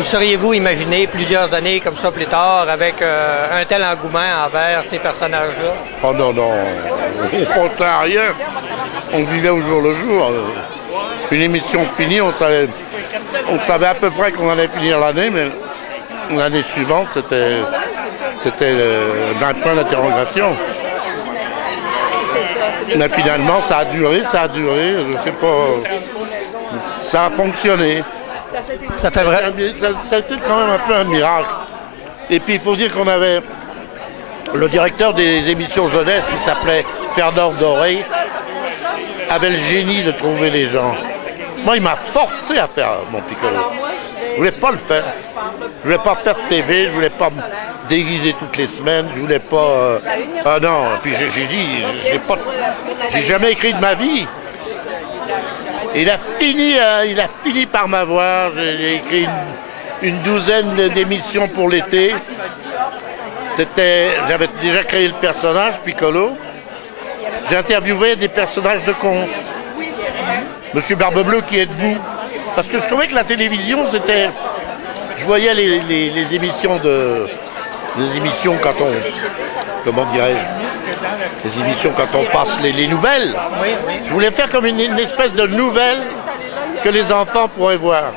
Vous seriez-vous imaginé plusieurs années comme ça plus tard avec un tel engouement envers ces personnages-là? Oh non, non, on ne pensait à rien. On vivait au jour le jour. Une émission finie, on savait à peu près qu'on allait finir l'année, mais l'année suivante, c'était un point d'interrogation. Mais finalement, ça a duré, je sais pas, ça a fonctionné. Ça fait vrai. Ça a été quand même un peu un miracle. Et puis il faut dire qu'on avait le directeur des émissions jeunesse qui s'appelait Fernand Doré, avait le génie de trouver les gens. Moi, il m'a forcé à faire mon Piccolo. Je voulais pas le faire. Je voulais pas faire de TV, je voulais pas me déguiser toutes les semaines, je voulais pas... Ah non, puis j'ai dit, j'ai jamais écrit de ma vie. Il a fini par m'avoir. J'ai écrit une douzaine d'émissions pour l'été. J'avais déjà créé le personnage, Piccolo. J'ai interviewé des personnages de contes. Monsieur Barbe-Bleue, qui êtes-vous? Parce que je trouvais que la télévision, c'était... Je voyais les émissions les émissions quand on... Comment dirais-je? Les émissions quand on passe les nouvelles. Je voulais faire comme une espèce de nouvelle que les enfants pourraient voir.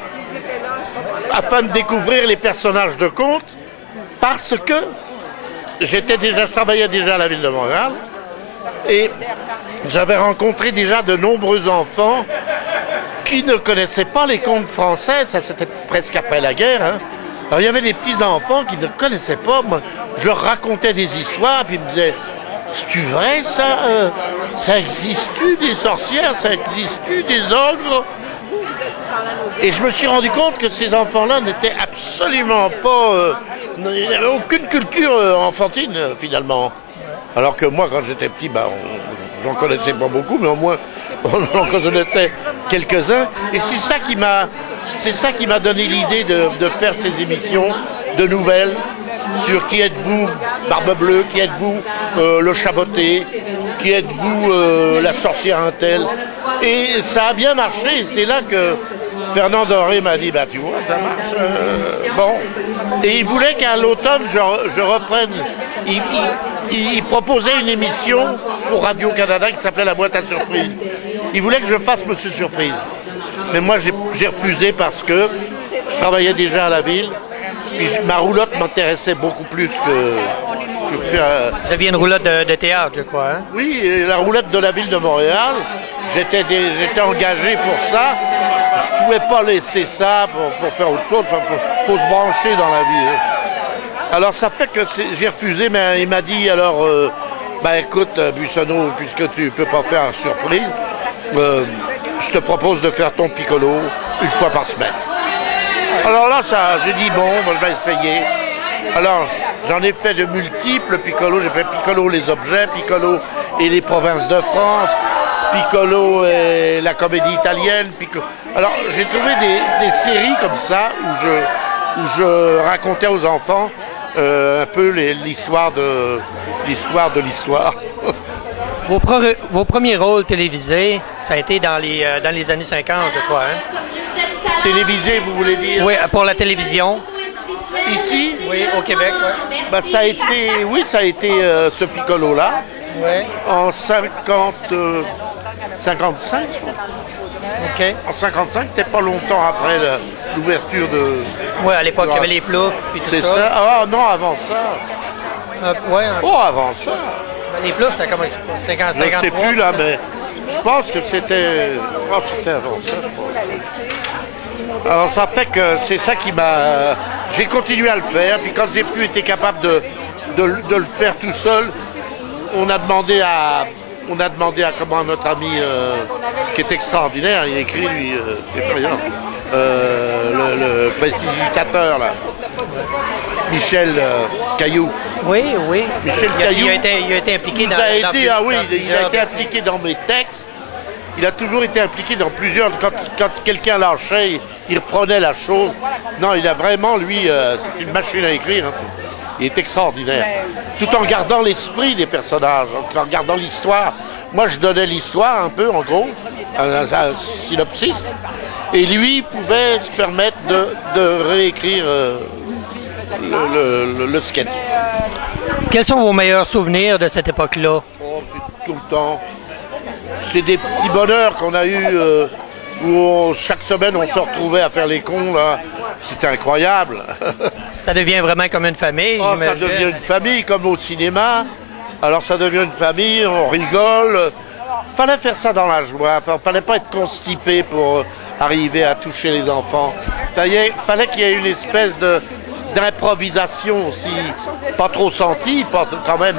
Afin de découvrir les personnages de contes. Parce que je travaillais déjà à la ville de Montréal. Et j'avais rencontré déjà de nombreux enfants qui ne connaissaient pas les contes français. Ça, c'était presque après la guerre. Hein. Alors, il y avait des petits-enfants qui ne connaissaient pas. Moi, je leur racontais des histoires, puis ils me disaient « C'est-tu vrai, ça ça existe-tu des sorcières? Ça existe-tu des ogres ?» Et je me suis rendu compte que ces enfants-là n'étaient absolument pas... il n'y avait aucune culture enfantine, finalement. Alors que moi, quand j'étais petit, j'en connaissais pas beaucoup, mais au moins, on en connaissait quelques-uns. Et c'est ça qui m'a donné l'idée de faire ces émissions de nouvelles sur qui êtes-vous, Barbe Bleue, qui êtes-vous, le Chaboté, qui êtes-vous, la sorcière Intel. Et ça a bien marché. C'est là que Fernand Doré m'a dit, tu vois, ça marche. Bon. Et il voulait qu'à l'automne, je reprenne. Il proposait une émission pour Radio-Canada qui s'appelait La Boîte à Surprise. Il voulait que je fasse Monsieur Surprise. Mais moi, j'ai refusé parce que je travaillais déjà à la ville. Puis ma roulotte m'intéressait beaucoup plus que de faire... Vous aviez une roulotte de théâtre, je crois. Hein? Oui, la roulotte de la ville de Montréal. J'étais engagé pour ça. Je ne pouvais pas laisser ça pour faire autre chose. Il faut se brancher dans la vie. Hein. Alors ça fait que j'ai refusé, mais il m'a dit alors, écoute Buissonneau, puisque tu ne peux pas faire une surprise, je te propose de faire ton Piccolo une fois par semaine. Alors là, j'ai dit bon, je vais essayer. Alors j'en ai fait de multiples Piccolo. J'ai fait Piccolo les objets, Piccolo et les provinces de France, Piccolo et la comédie italienne. Alors j'ai trouvé des séries comme ça où je racontais aux enfants un peu l'histoire de l'histoire. Vos premiers rôles télévisés, ça a été dans les années 50, je crois. Hein? Télévisé, vous voulez dire? Oui, pour la télévision. Ici? Oui, au Québec. Ouais. Ça a été ce Piccolo-là. Ouais. En 55, je crois. OK. En 55, c'était pas longtemps après l'ouverture de... Oui, à l'époque, il y avait les ploufs puis tout ça. C'est ça. Ah non, avant ça. Ouais. Oh, avant ça. Les ploufs, ça commence 50, 53. Je ne sais plus, là, mais je pense que c'était... Oh, c'était avant ça, je crois. Alors, ça fait que c'est ça qui m'a... J'ai continué à le faire, puis quand j'ai plus été capable de le faire tout seul, on a demandé à comment notre ami, qui est extraordinaire, il écrit, lui, effrayant, le prestidigitateur, là, Michel Caillou. Oui. Michel Caillou. Il a été impliqué dans... Il a été impliqué dans mes textes. Il a toujours été impliqué dans plusieurs... Quand quelqu'un lâchait, il reprenait la chose. Non, il a vraiment, lui, c'est une machine à écrire. Hein. Il est extraordinaire. Tout en gardant l'esprit des personnages, en gardant l'histoire. Moi, je donnais l'histoire un peu, en gros, un synopsis. Et lui pouvait se permettre de réécrire le sketch. Quels sont vos meilleurs souvenirs de cette époque-là? Oh, c'est tout le temps. C'est des petits bonheurs qu'on a eus où chaque semaine on se retrouvait à faire les cons. Là. C'était incroyable. Ça devient vraiment comme une famille, Oh, ça j'imagine. devient une famille comme au cinéma. Alors ça devient une famille, on rigole. Fallait faire ça dans la joie. Enfin, fallait pas être constipé pour arriver à toucher les enfants. Fallait qu'il y ait une espèce d'improvisation aussi, pas trop sentie, pas quand même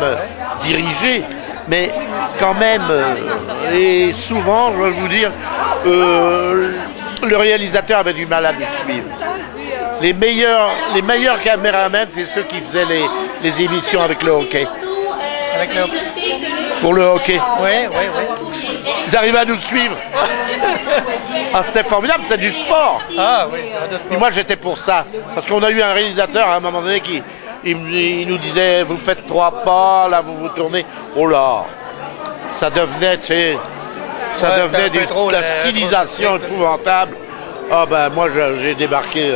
dirigée, mais quand même. Et souvent, je vais vous dire, le réalisateur avait du mal à nous suivre. Les meilleurs caméramans, c'est ceux qui faisaient les émissions avec le hockey. Avec le... Pour le hockey. Oui, oui, oui. Ils arrivaient à nous suivre. Ah, c'était formidable, c'était du sport. Ah oui, j'en doute Et pas. moi, j'étais pour ça. Parce qu'on a eu un réalisateur à un moment donné qui il nous disait, vous faites 3 pas, là, vous vous tournez. Oh là, ça devenait, tu sais, ça Ouais, devenait c'était un peu trop, de la trop stylisation strict. épouvantable. Ah ben, moi, j'ai débarqué.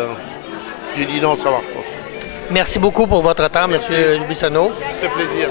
J'ai dit non, ça marche pas. Merci beaucoup pour votre temps, M. Buissonneau. Ça fait plaisir.